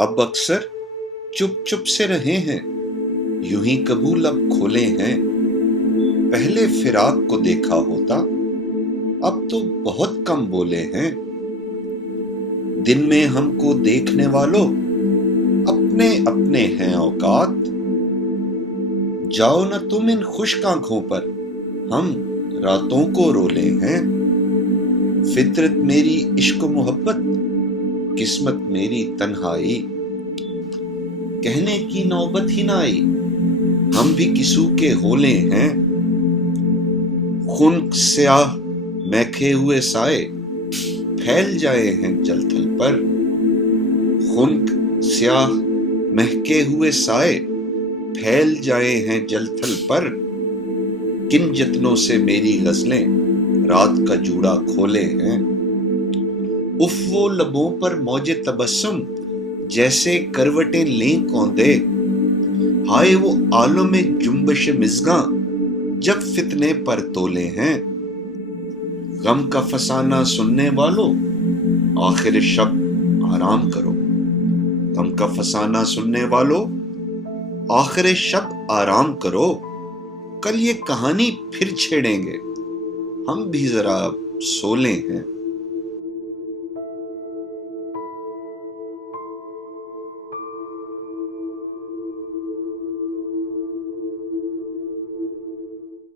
اب اکثر چپ چپ سے رہے ہیں، یوں ہی قبول اب کھولے ہیں۔ پہلے فراق کو دیکھا ہوتا، اب تو بہت کم بولے ہیں۔ دن میں ہم کو دیکھنے والوں اپنے اپنے ہیں اوقات۔ جاؤ نہ تم ان خشک آنکھوں پر، ہم راتوں کو رولے ہیں۔ فطرت میری عشق و محبت، قسمت میری تنہائی۔ کہنے کی نوبت ہی نہ آئی، ہم بھی کسو کے ہولے ہیں۔ خنک سیاہ مہکے ہوئے سائے پھیل جائے ہیں جل تھل پر۔ خنک سیاہ مہکے ہوئے سائے پھیل جائے ہیں جل تھل پر۔ کن جتنوں سے میری غزلیں رات کا جوڑا کھولے ہیں۔ اف وہ لبوں پر موج تبسم جیسے کروٹیں لیں کوندے۔ ہائے وہ عالم جنبش مژگاں جب فتنے پر تولے ہیں۔ غم کا فسانہ سننے والو آخر شب آرام کرو۔ غم کا فسانہ سننے والو آخر شب آرام کرو۔ کل یہ کہانی پھر چھیڑیں گے، ہم بھی ذرا سولے ہیں۔